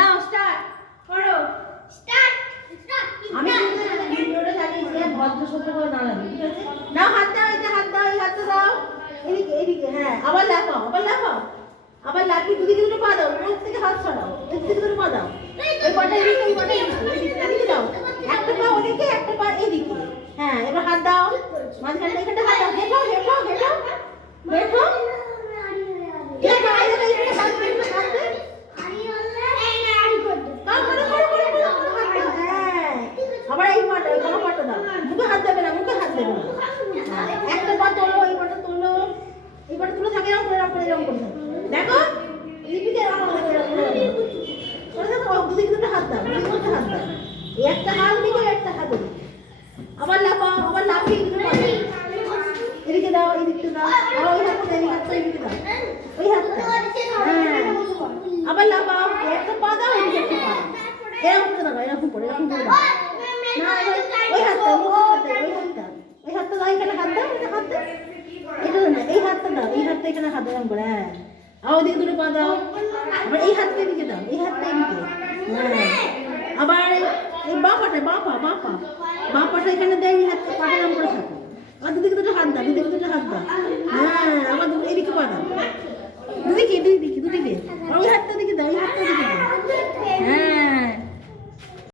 নাও start করো। Start আমি ভিডিওটা চালিয়েছি ভদ্র সভ্য করে দাঁড়াবে, ঠিক আছে? নাও হাত দাও, এটা হাত দাও, এই হাতটা দাও, এদিকে এদিকে, হ্যাঁ আবার লাফাও, আবার লাফাও, আবার লাফিয়ে দুদিকে দুটো পা দাও, মুখ থেকে হাত সরাও, এদিকে দুটো পা দাও, এই পাটা এদিকে, এই পাটা এদিকে দাও, একটা পা ওদিকে, একটা পা এদিকে, হ্যাঁ এবার হাত দাও, মাঝখানে এখানটা হাত দাও, হেঁটো হেঁটো হেঁটো হেঁটো, আবার এই পাটা, ওই বড় পাটা দাও, মুখে হাত দেবে না, মুখে হাত দেবে না, একটা পা তোলো, এই পাটা তোলো, এই পাটা তুলে থাকে এরকম করে, এরকম করে, এরকম করে দেখো, লিপিকে এরকম করে দেখো, দুদিকে দুটো হাত দাও, দুদিকে দুটো হাত দাও, এই একটা হাত দিকে, একটা হাত দিকে, আবার লাফাও, আবার লাফিয়ে দুটো পা দাও, এদিকে দাও, এদিকে দাও, আবার ওই হাতটা, এই হাতটা এদিকে দাও, ওই হাতটা, হ্যাঁ আবার লাফাও, একটা পা দাও, এদিকে একটা পা দাও, এরকম করে দাও, এরকম করে, এরকম করে দাও, না ওই হাতটা, ওই হাতটা দাও, এখানে হাত দাও, এটা হাত দাও, এটা না, এই হাতটা দাও, এই হাতটা এখানে হাত দাও, এরকম করে, হ্যাঁ আবার ওদিকে দুটো পা দাও, আবার এই হাতটা এদিকে দাও, এই হাতটা এদিকে, হ্যাঁ আবার এই বাঁ পাটা, বাঁ পাটা এখানে দেয়, এই হাতটা পাটা এরকম করে থাকো, আর দুদিকে দুটো হাত দাও, দুদিকে দুটো হাত দাও,